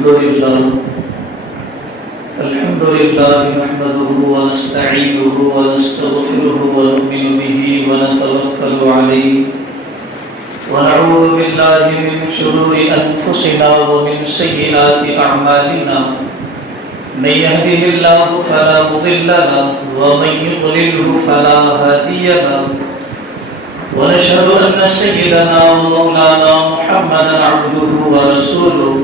الحمد لله نحمده ونستعينه ونستغفره ونؤمن به ونتوكل عليه ونعوذ بالله من شرور أنفسنا ومن سيئات أعمالنا من يهده الله فلا مضل له ومن يضلله فلا هادي له ونشهد أن سيدنا ومولانا محمدا عبده ورسوله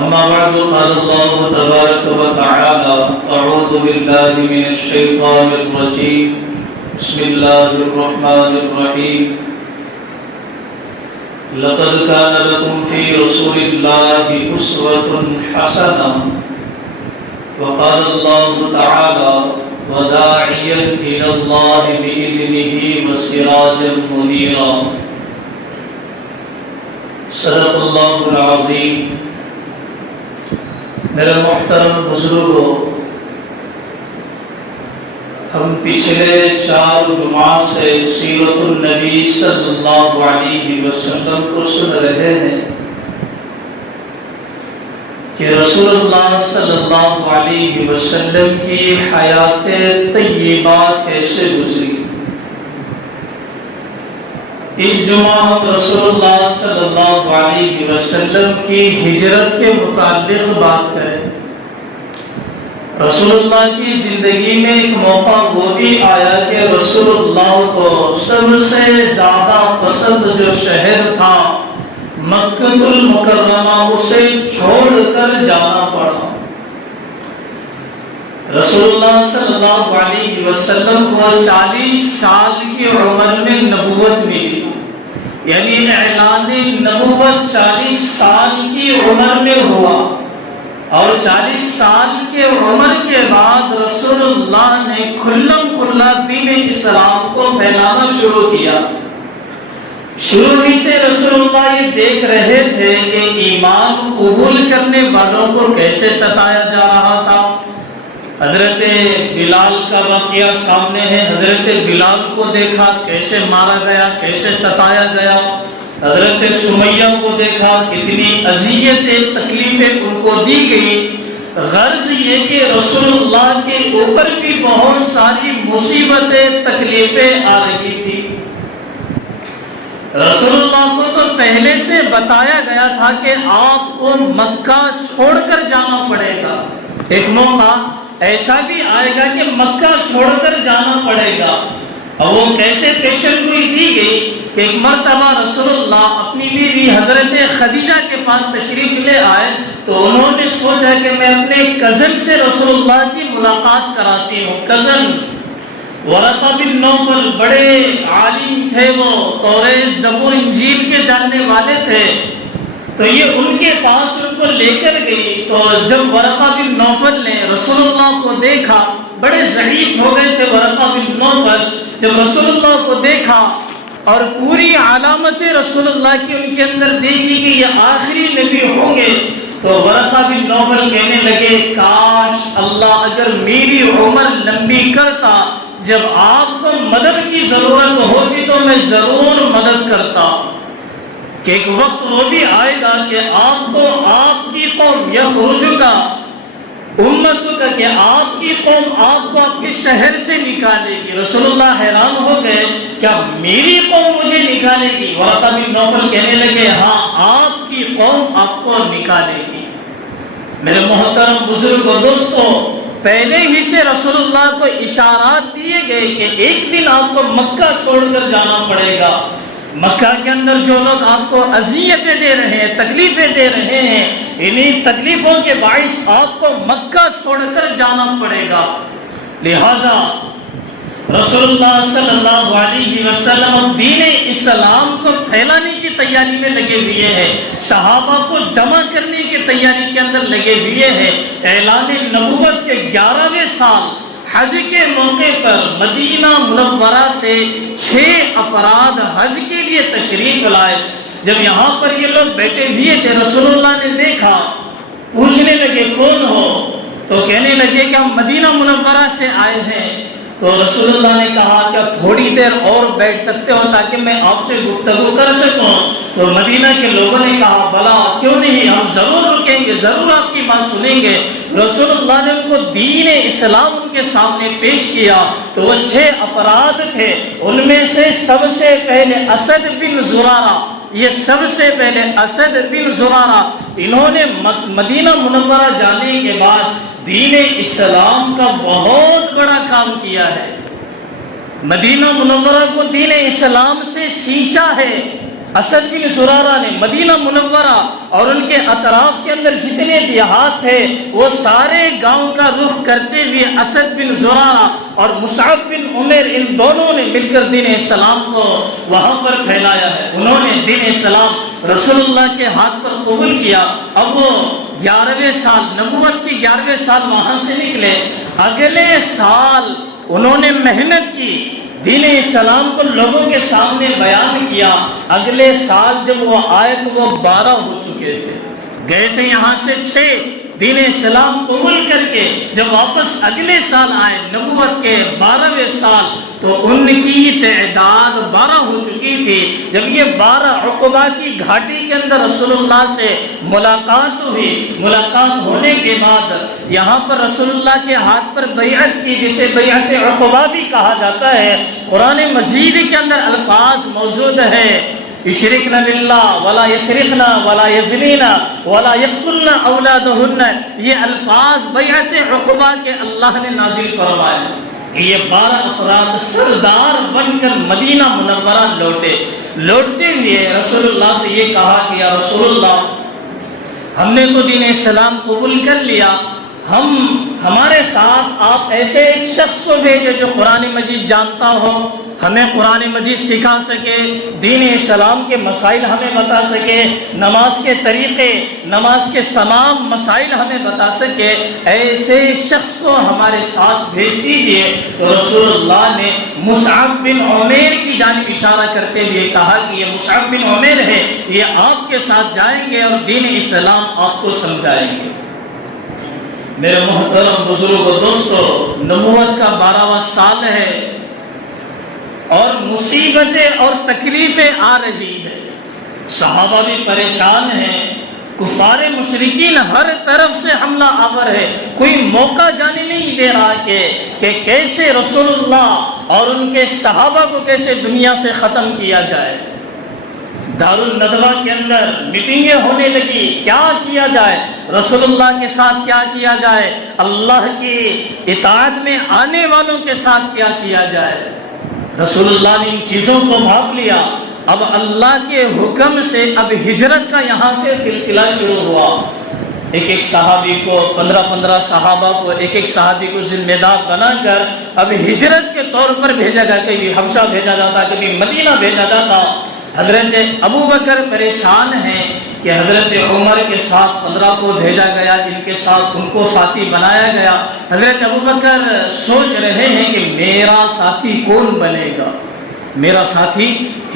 أما بعد قال الله تبارك وتعالى أعوذ بالله من الشيطان الرجيم بسم الله الرحمن الرحيم لقد كان لكم في رسول الله أسوة حسنة وقال الله تعالى وداعيا إلى الله بإذنه وسراجا منيرا صدق الله العظيم میرے محترم بزرگوں، ہم پچھلے 4 جمعہ سے سیرت النبی صلی اللہ علیہ وسلم کو سن رہے ہیں کہ رسول اللہ صلی اللہ علیہ وسلم کی حیات طیبہ کیسے گزری۔ اس جمعہ رسول اللہ صلی اللہ علیہ وسلم کی ہجرت کے متعلق بات کریں۔ رسول اللہ کی زندگی میں ایک موقع وہ بھی آیا کہ رسول اللہ کو سب سے زیادہ پسند جو شہر تھا مکہ المکرمہ، اسے چھوڑ کر جانا پڑا۔ رسول اللہ صلی اللہ علیہ وسلم کو 40 سال کی عمر میں نبوت ملی، یعنی اعلان نبوت 40 سال کی عمر میں ہوا، اور 40 سال کے عمر کے بعد رسول اللہ نے کھلم کھلا دین اسلام کو پھیلانا شروع کیا۔ شروع ہی سے رسول اللہ یہ دیکھ رہے تھے کہ ایمان قبول کرنے والوں کو کیسے ستایا جا رہا تھا۔ حضرت بلال کا واقعہ سامنے ہے، حضرت بلال کو دیکھا کیسے مارا گیا، کیسے ستایا گیا۔ حضرت سمیہ کو دیکھا کتنی اذیتیں تکلیفیں ان کو دی گئی۔ غرض یہ کہ رسول اللہ کے اوپر بھی بہت ساری مصیبتیں تکلیفیں آ رہی تھی۔ رسول اللہ کو تو پہلے سے بتایا گیا تھا کہ آپ کو مکہ چھوڑ کر جانا پڑے گا، ایک موقع ایسا بھی آئے گا کہ مکہ چھوڑ کر جانا پڑے گا۔ اور وہ کیسے پیشن گوئی دی گئی کہ ایک مرتبہ رسول اللہ اپنی بیوی حضرت خدیجہ کے پاس تشریف لے آئے تو انہوں نے سوچا کہ میں اپنے کزن سے رسول اللہ کی ملاقات کراتی ہوں۔ کزن ورقہ بن نوفل بڑے عالم تھے، وہ توریت زبور انجیل کے جاننے والے تھے، تو یہ ان کے پاس ان کو لے کر گئی۔ تو جب ورقہ بن نوفل نے رسول اللہ کو دیکھا، بڑے ضعیف ہو گئے تھے ورقہ بن نوفل، جب رسول اللہ کو دیکھا اور پوری علامت رسول اللہ کی ان کے اندر دیکھی کہ یہ آخری نبی ہوں گے، تو ورقہ بن نوفل کہنے لگے کاش اللہ اگر میری عمر لمبی کرتا، جب آپ کو مدد کی ضرورت ہوتی تو میں ضرور مدد کرتا، کہ ایک وقت وہ بھی آئے گا کہ آپ کو آپ کی قوم یخرج کا امت کا، کہ آپ کی قوم آپ کو آپ کے شہر سے نکالے گی۔ رسول اللہ حیران ہو گئے، کیا میری قوم مجھے نکالے گی؟ ورقہ بن نوفل کہنے لگے ہاں آپ کی قوم آپ کو نکالے گی۔ میرے محترم بزرگ اور دوستو، پہلے ہی سے رسول اللہ کو اشارات دیے گئے کہ ایک دن آپ کو مکہ چھوڑ کر جانا پڑے گا۔ مکہ کے اندر جو لوگ آپ کو اذیتیں دے رہے ہیں، تکلیفیں دے رہے ہیں، انہی تکلیفوں کے باعث آپ کو مکہ چھوڑ کر جانا پڑے گا۔ لہذا رسول اللہ صلی اللہ علیہ وسلم دین اسلام کو پھیلانے کی تیاری میں لگے ہوئے ہیں، صحابہ کو جمع کرنے کی تیاری کے اندر لگے ہوئے ہیں۔ اعلان نبوت کے 11ویں سال حج کے موقع پر مدینہ منورہ سے 6 افراد حج کے لیے تشریف لائے۔ جب یہاں پر یہ لوگ بیٹھے ہوئے تھے، رسول اللہ نے دیکھا، پوچھنے لگے کون ہو؟ تو کہنے لگے کہ ہم مدینہ منورہ سے آئے ہیں۔ تو رسول اللہ نے کہا کہ تھوڑی دیر اور بیٹھ سکتے ہو تاکہ میں آپ سے گفتگو کر سکوں؟ تو مدینہ کے لوگوں نے کہا بلا کیوں نہیں، ہم ضرور رکیں گے، ضرور آپ کی بات سنیں گے۔ رسول اللہ نے ان کو دین اسلام ان کے سامنے پیش کیا تو وہ 6 افراد تھے، ان میں سے سب سے پہلے اسد بن زرارہ، یہ سب سے پہلے اسد بن زرارہ، انہوں نے مدینہ منورہ جانے کے بعد دین اسلام کا بہت بڑا کام کیا ہے، مدینہ منورہ کو دین اسلام سے سینچا ہے۔ اسد بن زرارہ نے مدینہ منورہ اور ان کے اطراف کے اندر جتنے دیہات تھے وہ سارے گاؤں کا رخ کرتے ہوئے اسد بن زرارہ اور مصعب بن عمیر ان دونوں نے مل کر دین اسلام کو وہاں پر پھیلایا ہے۔ انہوں نے دین اسلام رسول اللہ کے ہاتھ پر قبول کیا۔ اب وہ 11ویں سال، نبوت کی 11ویں سال وہاں سے نکلے، اگلے سال انہوں نے محنت کی، دین اسلام کو لوگوں کے سامنے بیان کیا۔ اگلے سال جب وہ آئے تو وہ 12 ہو چکے تھے، گئے تھے یہاں سے 6 دین اسلام قبول کر کے، جب واپس اگلے سال آئے نبوت کے 12ویں سال تو ان کی تعداد 12 ہو چکی تھی۔ جب یہ 12 عقبہ کی گھاٹی کے اندر رسول اللہ سے ملاقات ہوئی، ملاقات ہونے کے بعد یہاں پر رسول اللہ کے ہاتھ پر بیعت کی، جسے بیعت عقبہ بھی کہا جاتا ہے۔ قرآن مجید کے اندر الفاظ موجود ہے یشرکن باللہ ولا یسرقن ولا یزنین ولا یقتلن اولادہن، یہ الفاظ بیعت عقبہ کے اللہ نے نازل فرمائے کہ یہ 12 افراد سردار بن کر مدینہ منورہ لوٹتے ہوئے رسول اللہ سے یہ کہا کہ یا رسول اللہ، ہم نے تو دین اسلام قبول کر لیا، ہمارے ساتھ آپ ایسے ایک شخص کو بھیجے جو قرآن مجید جانتا ہو، ہمیں قرآن مجید سکھا سکے، دین اسلام کے مسائل ہمیں بتا سکے، نماز کے طریقے، نماز کے تمام مسائل ہمیں بتا سکے، ایسے شخص کو ہمارے ساتھ بھیج دیجئے۔ تو رسول اللہ نے مصعب بن عمیر کی جانب اشارہ کرتے ہوئے کہا کہ یہ مصعب بن عمیر ہے، یہ آپ کے ساتھ جائیں گے اور دین اسلام آپ کو سمجھائیں گے۔ میرے محترم بزرگوں، دوستو، نبوت کا 12واں سال ہے اور مصیبتیں اور تکلیفیں آ رہی ہیں، صحابہ بھی پریشان ہیں، کفار مشرکین ہر طرف سے حملہ آور ہے، کوئی موقع جانے نہیں دے رہا کہ کیسے رسول اللہ اور ان کے صحابہ کو کیسے دنیا سے ختم کیا جائے۔ دار الندوہ کے اندر میٹنگیں ہونے لگی، کیا کیا جائے، رسول اللہ کے ساتھ کیا کیا جائے، اللہ کی اطاعت میں آنے والوں کے ساتھ کیا کیا جائے۔ رسول اللہ نے ان چیزوں کو بھاپ لیا۔ اب اللہ کے حکم سے اب ہجرت کا یہاں سے سلسلہ شروع ہوا۔ ایک صحابی کو 15 صحابہ کو ایک صحابی کو ذمہ دار بنا کر اب ہجرت کے طور پر بھیجا گیا، کبھی حبشہ بھیجا جاتا، کبھی مدینہ بھیجا جاتا۔ حضرت ابو بکر پریشان ہیں کہ حضرت عمر کے ساتھ 15 کو بھیجا گیا، جن کے ساتھ ان کو ساتھی بنایا گیا۔ حضرت ابو بکر سوچ رہے ہیں کہ میرا ساتھی کون بنے گا، میرا ساتھی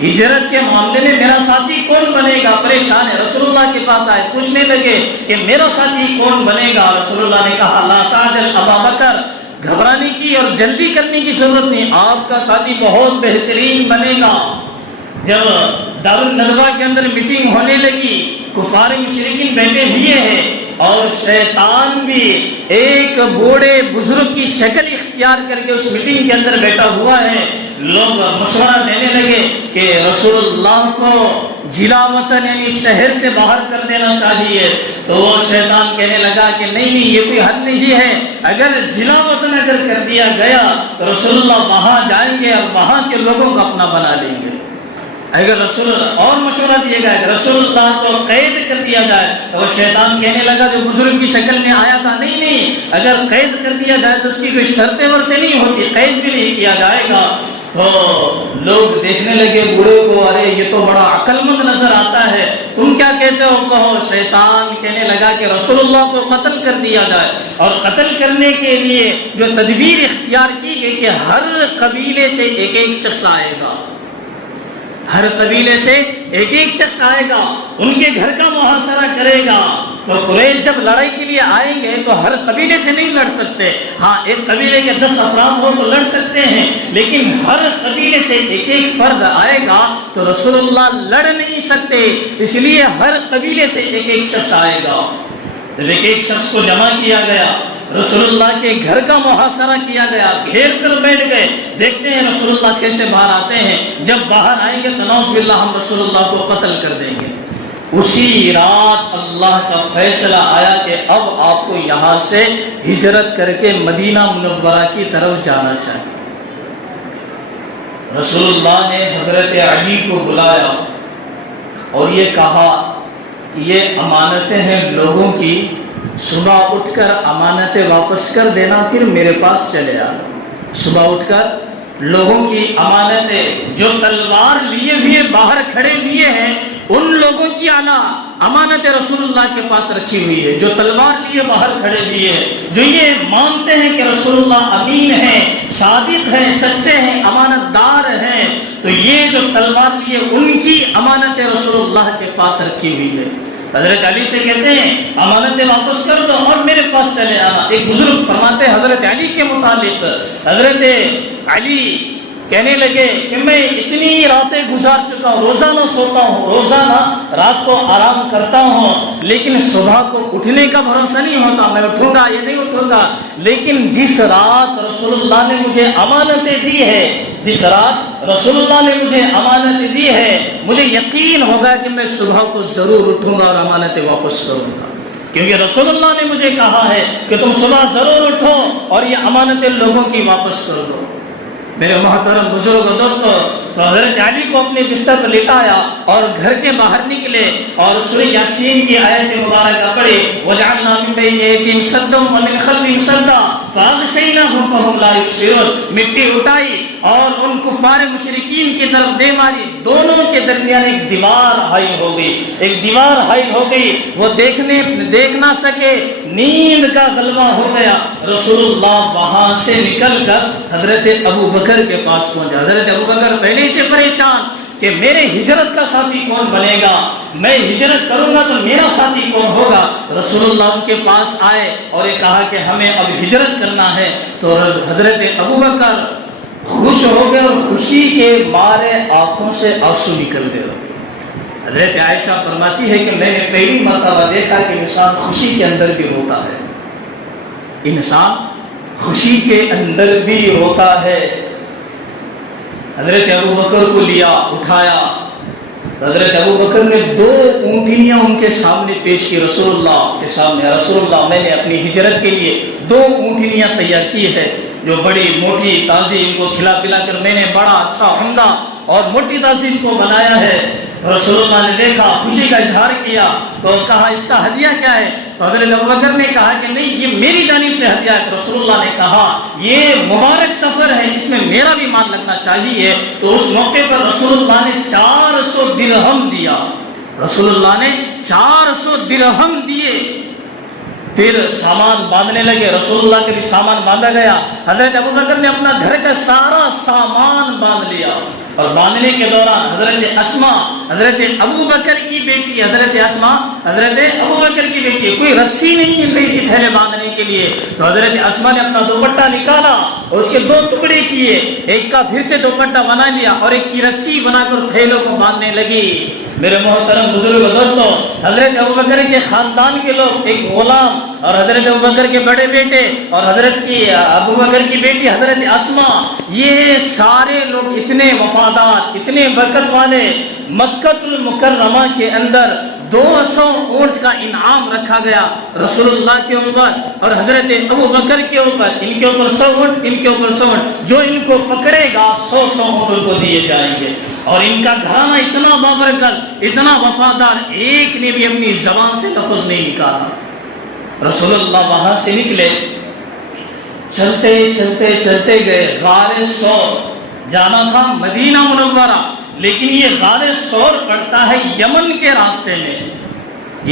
ہجرت کے معاملے میں میرا ساتھی کون بنے گا، پریشان ہے۔ رسول اللہ کے پاس آئے، پوچھنے لگے کہ میرا ساتھی کون بنے گا۔ رسول اللہ نے کہا لا تعجل ابا بکر، گھبرانے کی اور جلدی کرنے کی ضرورت نہیں، آپ کا ساتھی بہت بہترین بنے گا۔ جب دار الندوہ کے اندر میٹنگ ہونے لگی، کفار مشرکین بیٹھے ہوئے ہیں اور شیطان بھی ایک بوڑھے بزرگ کی شکل اختیار کر کے اس میٹنگ کے اندر بیٹھا ہوا ہے۔ لوگ مشورہ دینے لگے کہ رسول اللہ کو ضلع وطن یعنی شہر سے باہر کر دینا چاہیے۔ تو وہ شیطان کہنے لگا کہ نہیں یہ کوئی حل نہیں ہے، اگر ضلع وطن اگر کر دیا گیا تو رسول اللہ وہاں جائیں گے اور وہاں کے لوگوں کو اپنا بنا لیں گے۔ اگر رسول اور مشورہ دیا گیا کہ رسول اللہ کو قید کر دیا جائے، تو وہ شیطان کہنے لگا جو بزرگ کی شکل میں آیا تھا نہیں، اگر قید کر دیا جائے تو اس کی کوئی شرطیں ورتیں نہیں ہوتی، قید بھی نہیں کیا جائے گا۔ تو لوگ دیکھنے لگے بوڑھے کو، ارے یہ تو بڑا عقل مند نظر آتا ہے، تم کیا کہتے ہو کہو۔ شیطان کہنے لگا کہ رسول اللہ کو قتل کر دیا جائے، اور قتل کرنے کے لیے جو تدبیر اختیار کی گئی کہ ہر قبیلے سے ایک شخص آئے گا، ہر قبیلے سے ایک شخص آئے گا، ان کے گھر کا محاصرہ کرے گا، تو قریش جب لڑائی کے لیے آئیں گے تو ہر قبیلے سے نہیں لڑ سکتے، ہاں ایک قبیلے کے 10 افراد ہو تو لڑ سکتے ہیں، لیکن ہر قبیلے سے ایک ایک فرد آئے گا تو رسول اللہ لڑ نہیں سکتے، اس لیے ہر قبیلے سے ایک ایک شخص آئے گا۔ جب ایک ایک شخص کو جمع کیا گیا، رسول اللہ کے گھر کا محاصرہ کیا گیا، گھیر کر بیٹھ گئے، دیکھتے ہیں رسول اللہ کیسے باہر آتے ہیں، جب باہر آئیں گے تو نعوذ باللہ ہم رسول اللہ کو قتل کر دیں گے۔ اسی رات اللہ کا فیصلہ آیا کہ اب آپ کو یہاں سے ہجرت کر کے مدینہ منورہ کی طرف جانا چاہیے۔ رسول اللہ نے حضرت علی کو بلایا اور یہ کہا کہ یہ امانتیں ہیں لوگوں کی، صبح اٹھ کر امانتیں واپس کر دینا، پھر میرے پاس چلے آنا۔ صبح اٹھ کر لوگوں کی امانتیں، جو تلوار لیے ہوئے باہر کھڑے ہوئے ہیں ان لوگوں کی امانت رسول اللہ کے پاس رکھی ہوئی ہے، جو تلوار لیے باہر کھڑے ہوئے ہیں، جو یہ مانتے ہیں کہ رسول اللہ امین ہیں، صادق ہیں، سچے ہیں، امانت دار ہیں، تو یہ جو تلوار لیے ان کی امانت رسول اللہ کے پاس رکھی ہوئی ہے۔ حضرت علی سے کہتے ہیں امانتیں واپس کر دو اور میرے پاس چلے آنا۔ ایک بزرگ فرماتے ہیں حضرت علی کے متعلق، حضرت علی کہنے لگے کہ میں اتنی راتیں گزار چکا ہوں، روزانہ سوتا ہوں، روزانہ رات کو آرام کرتا ہوں، لیکن صبح کو اٹھنے کا بھروسہ نہیں ہوتا، میں اٹھوں گا یا نہیں اٹھوں گا، لیکن جس رات رسول اللہ نے مجھے امانتیں دی ہے، جس رات رسول اللہ نے مجھے امانتیں دی ہے، مجھے یقین ہوگا کہ میں صبح کو ضرور اٹھوں گا اور امانتیں واپس کروں گا، کیونکہ رسول اللہ نے مجھے کہا ہے کہ تم صبح ضرور اٹھو اور یہ امانتیں لوگوں کی واپس کر دو۔ میرے محترم بزرگ و دوستو، تو حضرت علی کو اپنے بستر پر لٹایا اور گھر کے باہر نکلے اور سورہ یاسین کی آیت مبارکہ پڑھی، وَجَعَلْنَا مِن بَيْنِ أَيْدِيهِمْ سَدًّا وَمِنْ خَلْفِهِمْ سَدًّا فَأَغْشَيْنَاهُمْ فَهُمْ لَا يُبْصِرُونَ۔ مٹی اٹھائی اور ان کفار مشرکین کی طرف دے ماری، دونوں کے درمیان ایک دیوار حائل ہو گئی، ایک دیوار حائل ہو گئی، وہ دیکھ نہ سکے، نیند کا غلبہ ہو گیا۔ رسول اللہ وہاں سے نکل کر حضرت ابو بکر کے پاس پہنچا۔ حضرت ابو بکر پہلے سے پریشان کہ میرے ہجرت کا ساتھی کون بنے گا، میں ہجرت کروں گا تو میرا ساتھی کون ہوگا۔ رسول اللہ ان کے پاس آئے اور یہ کہا کہ ہمیں اب ہجرت کرنا ہے، تو حضرت ابو بکر خوش ہو گئے اور خوشی کے مارے آنکھوں سے آنسو نکل گئے۔ حضرت عائشہ فرماتی ہے کہ میں نے پہلی مرتبہ دیکھا کہ انسان خوشی کے اندر بھی روتا ہے، انسان خوشی کے اندر بھی روتا ہے۔ حضرت ابو بکر کو لیا، اٹھایا، حضرت ابو بکر نے 2 اونٹنیاں ان کے سامنے پیش کی، رسول اللہ کے سامنے، رسول اللہ میں نے اپنی ہجرت کے لیے 2 اونٹنیاں تیار کی ہے، جو بڑی موٹی تازی، ان کو کھلا پلا کر میں نے بڑا اچھا عمدہ اور موٹی تازی ان کو بنایا ہے۔ رسول اللہ نے دیکھا، خوشی کا اظہار کیا، تو کہا اس کا ہدیہ کیا ہے؟ تو حضرت ابوبکر نے کہا کہ نہیں، یہ میری جانب سے ہدیہ ہے۔ رسول اللہ نے کہا یہ مبارک سفر ہے، اس میں میرا بھی مال لگنا چاہیے۔ تو اس موقع پر رسول اللہ نے 400 درہم دیا، رسول اللہ نے 400 درہم دیے۔ پھر سامان باندھنے لگے، رسول اللہ کے بھی سامان باندھا گیا۔ حضرت ابوبکر نے اپنا گھر کا سارا سامان باندھ لیا، اور باندھنے کے دوران حضرت اسماء، حضرت ابوبکر کی بیٹی، حضرت اسماء حضرت ابوبکر کی بیٹی، کوئی رسی نہیں مل رہی تھی تھیلے باندھنے کے لیے، تو حضرت اسماء نے اپنا دوپٹہ نکالا اور اس کے 2 ٹکڑے کیے، ایک کا پھر سے دوپٹہ بنا لیا اور ایک کی رسی بنا کر تھیلوں کو باندھنے لگی۔ میرے محترم بزرگ دوستو، حضرت ابوبکر کے خاندان کے لوگ، ایک غلام اور حضرت ابوبکر کے بڑے بیٹے اور حضرت کی ابوبکر کی بیٹی حضرت اسماء، یہ سارے لوگ اتنے وفادار، اتنے برکت والے، مکہ المکرمہ کے اندر 200 اونٹ کا انعام رکھا گیا رسول اللہ کے اوپر اور حضرت ابوبکر کے اوپر، ان کے اوپر 100 اونٹ، ان کے اوپر 100 اونٹ، جو ان کو پکڑے گا 100 اونٹ کو دیے جائیں گے۔ اور ان کا گھرانہ اتنا بابرکت، اتنا وفادار، ایک نے بھی اپنی زبان سے لفظ نہیں نکالا۔ رسول اللہ وہاں سے نکلے، چلتے چلتے چلتے گئے، غار ثور جانا تھا مدینہ منورہ، لیکن یہ غار ثور پڑتا ہے یمن کے راستے میں،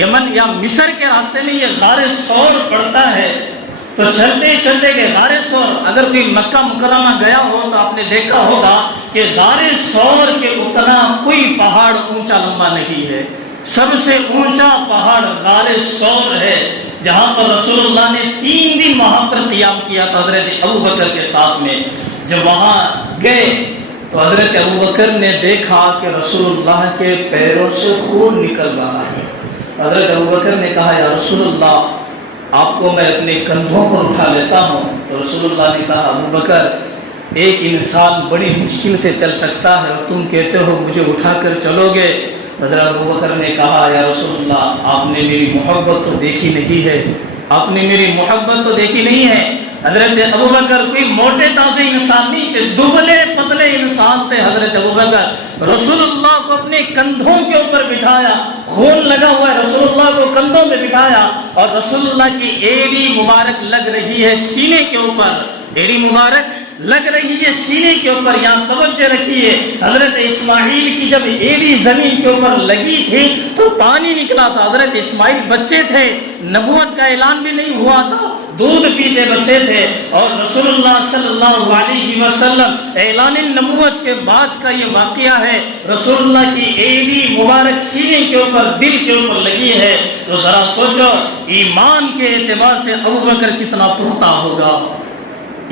یمن یا مصر کے راستے میں یہ غار ثور پڑتا ہے۔ تو چلتے چلتے گئے غار ثور، اگر کوئی مکہ مکرمہ گیا ہو تو آپ نے دیکھا ہوگا کہ غار ثور کے اتنا کوئی پہاڑ اونچا لمبا نہیں ہے، سب سے اونچا پہاڑ غار ثور ہے، جہاں پر رسول اللہ نے 3 دن وہاں پر قیام کیا تھا حضرت ابوبکر کے ساتھ میں۔ جب وہاں گئے تو حضرت ابوبکر نے دیکھا کہ رسول اللہ کے پیروں سے خون نکل رہا ہے۔ حضرت ابوبکر نے کہا یا رسول اللہ آپ کو میں اپنے کندھوں پر اٹھا لیتا ہوں۔ تو رسول اللہ نے کہا ابوبکر ایک انسان بڑی مشکل سے چل سکتا ہے اور تم کہتے ہو مجھے اٹھا کر چلو گے۔ حضرت ابوبکر نے کہا یا رسول اللہ آپ نے میری محبت تو دیکھی نہیں ہے، آپ نے میری محبت تو دیکھی نہیں ہے۔ حضرت ابوبکر کوئی موٹے تازے انسان نہیں تھے، دبلے پتلے انسان تھے حضرت ابوبکر۔ رسول اللہ کو اپنے کندھوں کے اوپر بٹھایا، خون لگا ہوا ہے، رسول اللہ کو کندھوں میں بٹھایا اور رسول اللہ کی ایڑی مبارک لگ رہی ہے سینے کے اوپر، ایڑی مبارک لگ رہی ہے سینے کے اوپر۔ یہاں توجہ رکھیے، حضرت اسماعیل کی جب ایڑی زمین کے اوپر لگی تھی تو پانی نکلا تھا۔ حضرت اسماعیل بچے تھے، نبوت کا اعلان بھی نہیں ہوا تھا، دودھ پیتے بچے تھے، اور رسول اللہ صلی اللہ علیہ وسلم اعلان نبوت کے بعد کا یہ واقعہ ہے۔ رسول اللہ کی ایڑی مبارک سینے کے اوپر، دل کے اوپر لگی ہے، تو ذرا سوچو ایمان کے اعتبار سے ابوبکر کتنا پختہ ہوگا،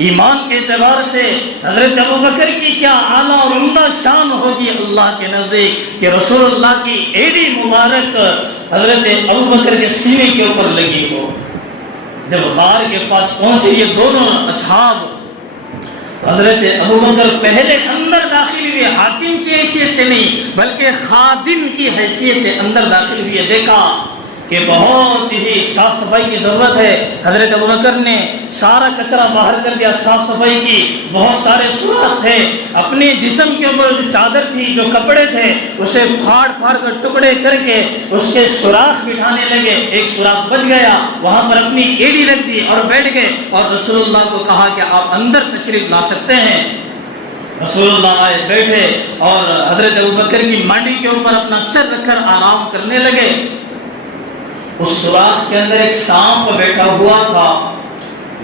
ایمان کے اعتبار سے حضرت ابوبکر کی کیا اعلیٰ اور عمدہ شان ہوگی اللہ کے نزدیک کہ رسول اللہ کی ایڑی مبارک حضرت ابوبکر کے سینے کے اوپر لگی ہو۔ جب غار کے پاس پہنچے یہ دونوں اصحاب، حضرت ابوبکر پہلے اندر داخل ہوئے، حاکم کی حیثیت سے نہیں بلکہ خادم کی حیثیت سے اندر داخل ہوئے، دیکھا کہ بہت ہی صاف صفائی کی ضرورت ہے۔ حضرت ابوبکر نے سارا کچرا باہر کر دیا، صاف صفائی کی، بہت سارے سوراخ تھے، اپنے جسم کے اوپر جو چادر تھی، جو کپڑے تھے، اسے پھاڑ پھاڑ کر ٹکڑے کر کے اس کے سوراخ بٹھانے لگے۔ ایک سوراخ بچ گیا، وہاں پر اپنی ایڑی رکھ دی اور بیٹھ گئے، اور رسول اللہ کو کہا کہ آپ اندر تشریف لا سکتے ہیں۔ رسول اللہ آئے، بیٹھے اور حضرت ابوبکر کی مانڈی کے اوپر اپنا سر رکھ کر آرام کرنے لگے۔ اس سوراخ کے اندر ایک سانپ بیٹھا ہوا تھا،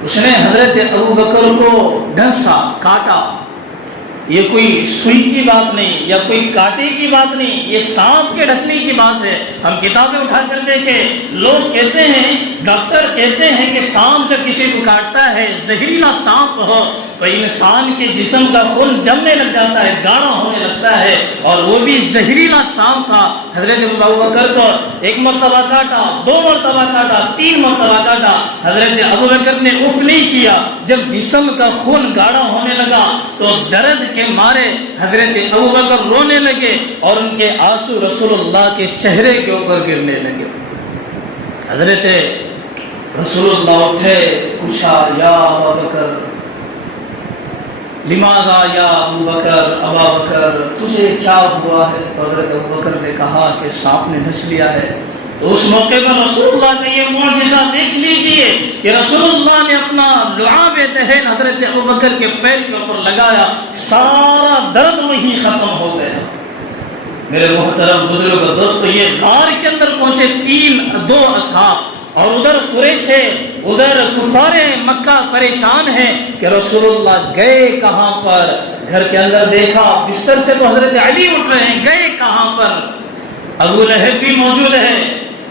اس نے حضرت ابوبکر کو ڈسا، کاٹا۔ یہ کوئی سوئی کی بات نہیں یا کوئی کاٹے کی بات نہیں، یہ سانپ کے ڈسنے کی بات ہے۔ ہم کتابیں اٹھا کر دیکھیں، لوگ کہتے ہیں، ڈاکٹر کہتے ہیں کہ سانپ جب کسی کو کاٹتا ہے، زہریلا سانپ ہو تو انسان کے جسم کا خون جمنے لگ جاتا ہے، گاڑھا ہونے لگتا ہے، اور وہ بھی زہریلا سانپ تھا۔ حضرت ابوبکر کو ایک مرتبہ کاٹا، 2 مرتبہ کاٹا، 3 مرتبہ کاٹا، حضرت ابوبکر نے اف نہیں کیا۔ جب جسم کا خون گاڑھا ہونے لگا تو درد کے مارے حضرت ابوبکر رونے لگے اور ان کے آنسو رسول اللہ کے چہرے کے اوپر گرنے لگے۔ حضرت رسول اللہ اٹھے، پوچھا یا ابوبکر لماذا یا ابوبکر، ابوبکر تجھے کیا ہوا ہے؟ تو حضرت ابوبکر نے کہا کہ سانپ نے ڈس لیا ہے۔ تو اس موقع پر رسول اللہ کا یہ معجزہ دیکھ لیجئے کہ رسول اللہ نے اپنا لعاب دہن حضرت ابوبکر کے پیر کے اوپر لگایا، سارا درد وہیں ختم ہو گیا۔ میرے محترم بزرگ دوستو، یہ غار کے اندر پہنچے 2 اصحاب، اور ادھر قریش ہے، ادھر کفار مکہ پریشان ہیں کہ رسول اللہ گئے کہاں پر۔ گھر کے اندر دیکھا، بستر سے تو حضرت علی اٹھ رہے ہیں، گئے کہاں پر؟ ابو لہب بھی موجود ہے،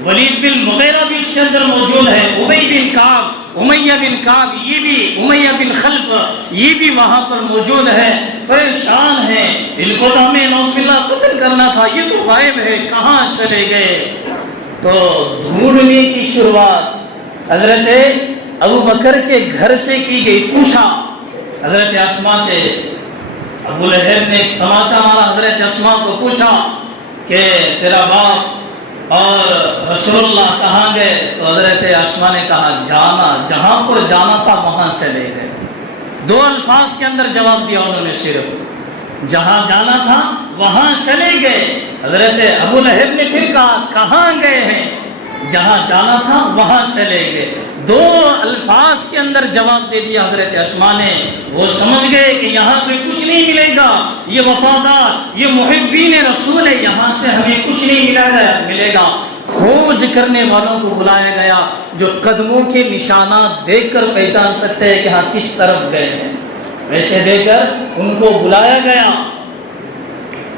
ولید بن مغیرہ بھی اس کے اندر موجود ہے، ابی بن کعب، امیہ بن کعب، یہ بھی امیہ بن خلف، یہ بھی وہاں پر موجود ہے، پریشان ہیں، ان کو تو ہمیں نعوذ باللہ قتل کرنا تھا، یہ تو غائب ہے، کہاں چلے گئے؟ تو ڈھونڈنے کی شروعات حضرت ابوبکر کے گھر سے کی گئی۔ پوچھا حضرت اسماء سے، ابو لہب نے تماشا مارا، حضرت اسماء کو پوچھا کہ تیرا باپ اور رسول اللہ کہاں گئے؟ تو حضرت اسماء نے کہا جانا، جہاں پر جانا تھا وہاں چلے گئے۔ 2 الفاظ کے اندر جواب دیا انہوں نے، صرف جہاں جانا تھا وہاں چلے گئے۔ حضرت ابو لہب نے پھر کہا کہاں گئے ہیں؟ جہاں جانا تھا وہاں چلے گئے۔ 2 الفاظ کے اندر جواب دے دیا حضرت اسماء نے۔ وہ سمجھ گئے کہ یہاں سے کچھ نہیں ملے گا، یہ وفادار، یہ محبین رسول ہے، یہاں سے ہمیں کچھ نہیں ملے گا۔ کھوج کرنے والوں کو بلایا گیا جو قدموں کے نشانات دیکھ کر پہچان سکتے ہیں کہ ہاں کس طرف گئے ہیں، ویسے دیکھ کر ان کو بلایا گیا۔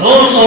200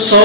100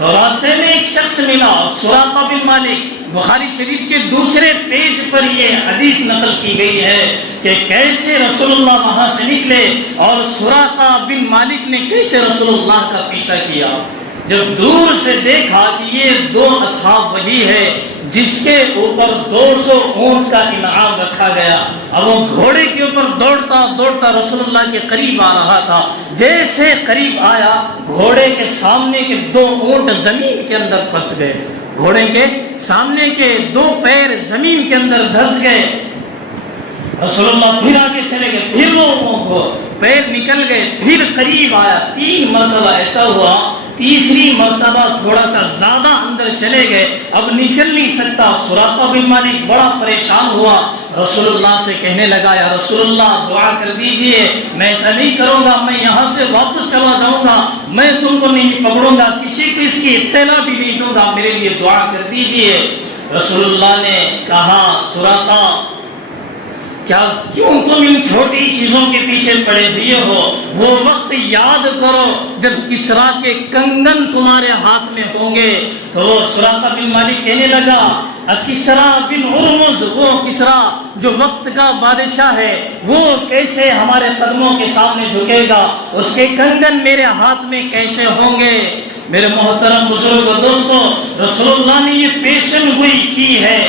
تو راستے میں ایک شخص ملا، سراقہ بن مالک۔ بخاری شریف کے دوسرے پیج پر یہ حدیث نقل کی گئی ہے کہ کیسے رسول اللہ وہاں سے نکلے اور سراقہ بن مالک نے کیسے رسول اللہ کا پیچھا کیا۔ جب دور سے دیکھا کہ یہ دو اصحاب وہی ہے جس کے اوپر 200 اونٹ کا انعام رکھا گیا، اب وہ گھوڑے کے اوپر دوڑتا دوڑتا رسول اللہ کے قریب آ رہا تھا۔ جیسے قریب آیا، گھوڑے کے سامنے کے 2 اونٹ زمین کے اندر پھنس گئے، گھوڑے کے سامنے کے 2 پیر زمین کے اندر دھس گئے۔ رسول اللہ پھر آگے چلے گئے، پھر وہ پیر نکل گئے، پھر قریب آیا، 3 مرتبہ ایسا ہوا۔ تیسری مرتبہ تھوڑا سا زیادہ اندر چلے گئے، اب نکل نہیں سکتا۔ سراقہ بن مالک بڑا پریشان ہوا، رسول اللہ سے کہنے لگا یا رسول اللہ دعا کر دیجئے، میں ایسا نہیں کروں گا، میں یہاں سے واپس چلا جاؤں گا، میں تم کو نہیں پکڑوں گا، کسی کو اس کی اطلاع بھی نہیں دوں گا، میرے لیے دعا کر دیجئے۔ رسول اللہ نے کہا سراقہ کیا کیوں تم ان چھوٹی چیزوں کے پیچھے پڑے ہوئے ہو؟ وہ وقت یاد کرو جب کسرا کے کنگن تمہارے ہاتھ میں ہوں گے۔ تو وہ سراقہ بن مالک کہنے لگا کسرا بن ہرمز، وہ کسرا جو وقت کا بادشاہ ہے، وہ کیسے ہمارے قدموں کے سامنے جھکے گا؟ اس کے کنگن میرے ہاتھ میں کیسے ہوں گے؟ میرے محترم بزرگوں دوستو، رسول اللہ نے یہ پیشن گوئی کی ہے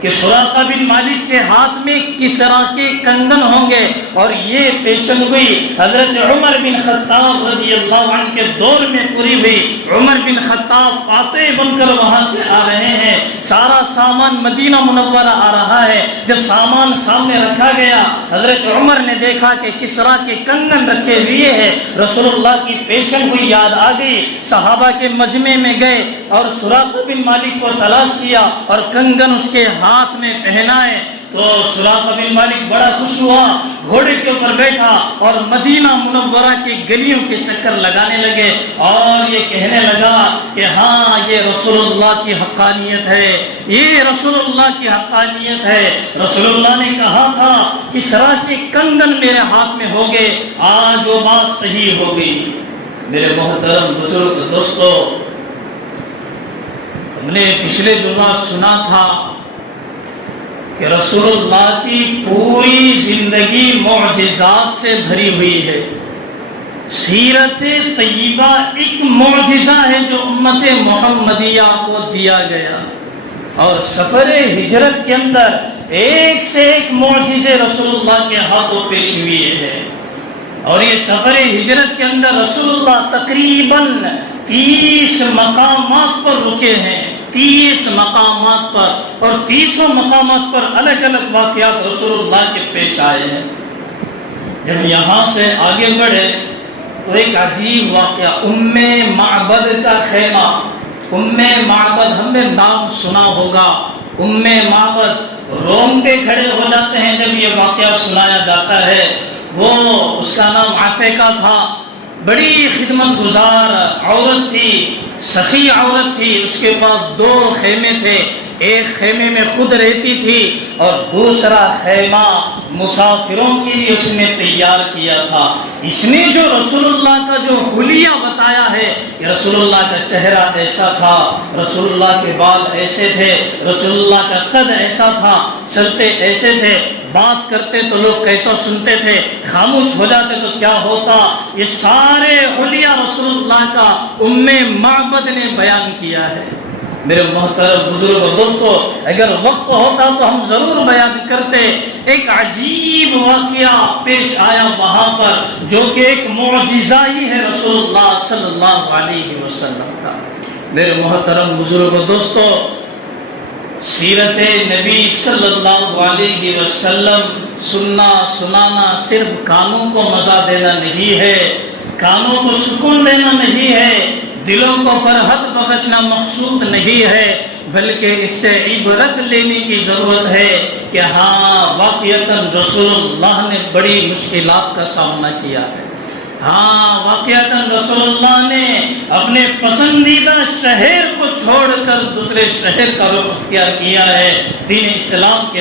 کہ سراقہ بن مالک کے ہاتھ میں کسرا کے کنگن ہوں گے، اور یہ پیشن گوئی حضرت عمر بن خطاب رضی اللہ عنہ کے دور میں پوری ہوئی۔ عمر بن خطاب فاتح بن کر وہاں سے آ رہے ہیں، سارا سامان مدینہ منورہ آ رہا ہے۔ جب سامان سامنے رکھا گیا، حضرت عمر نے دیکھا کہ کسرا کے کنگن رکھے ہوئے ہیں، رسول اللہ کی پیشن گوئی یاد آ گئی۔ صحابہ کے مجمع میں گئے اور سراقہ بن مالک کو تلاش کیا اور کنگن اس کے ہاتھ میں پہنائے۔ تو سراقہ بن مالک بڑا خوش ہوا، گھوڑے کے اوپر بیٹھا اور مدینہ منورہ کی گلیوں کے چکر لگانے لگے اور یہ کہنے لگا کہ ہاں یہ رسول اللہ کی حقانیت ہے، یہ رسول اللہ کی حقانیت ہے۔ رسول اللہ نے کہا تھا کسرا کے کنگن میرے ہاتھ میں ہو گئے، آج وہ بات صحیح ہو گئی۔ میرے محترم بزرگ دوستو، ہم نے پچھلے جمعہ سنا تھا کہ رسول اللہ کی پوری زندگی معجزات سے بھری ہوئی ہے۔ سیرت طیبہ ایک معجزہ ہے جو امت محمدیہ کو دیا گیا، اور سفر ہجرت کے اندر ایک سے ایک معجزے رسول اللہ کے ہاتھوں پیش ہوئے ہیں۔ اور یہ سفر ہجرت کے اندر رسول اللہ تقریباً 30 مقامات پر رکے ہیں، 30 مقامات پر، اور 30 مقامات پر الگ الگ واقعات رسول اللہ کے پیش آئے ہیں۔ جب یہاں سے آگے بڑھے تو ایک عجیب واقعہ، ام معبد کا خیمہ۔ ام معبد ہم نے نام سنا ہوگا، ام معبد رونگٹے کھڑے ہو جاتے ہیں جب یہ واقعہ سنایا جاتا ہے۔ وہ اس کا نام عاتقہ تھا، بڑی خدمت گزار عورت تھی، سخی عورت تھی۔ اس کے پاس 2 خیمے تھے، ایک خیمے میں خود رہتی تھی اور دوسرا خیمہ مسافروں کے لیے اس نے تیار کیا تھا۔ اس نے جو رسول اللہ کا جو حلیہ بتایا ہے کہ رسول اللہ کا چہرہ ایسا تھا، رسول اللہ کے بال ایسے تھے، رسول اللہ کا قد ایسا تھا، چلتے ایسے تھے، بات کرتے تو لوگ کیسا سنتے تھے، خاموش ہو جاتے تو کیا ہوتا، یہ سارے حلیہ رسول اللہ کا ام معبد نے بیان کیا ہے۔ میرے محترم بزرگ و دوستو، اگر وقت ہوتا تو ہم ضرور بیان کرتے۔ ایک عجیب واقعہ پیش آیا وہاں پر جو کہ ایک معجزہ ہی ہے رسول اللہ صلی اللہ علیہ وسلم کا۔ میرے محترم بزرگ و دوستو، سیرت نبی صلی اللہ علیہ وسلم سننا سنانا صرف کانوں کو مزہ دینا نہیں ہے، کانوں کو سکون دینا نہیں ہے، دلوں کو فرحت بخشنا مقصود نہیں ہے، بلکہ اس سے عبرت لینے کی ضرورت ہے کہ ہاں واقعتاً رسول اللہ نے بڑی مشکلات کا سامنا کیا ہے۔ ہاں واقعتاً رسول اللہ نے اپنے پسندیدہ شہر کو چھوڑ کر دوسرے شہر کا رخ اختیار کیا ہے دین اسلام کے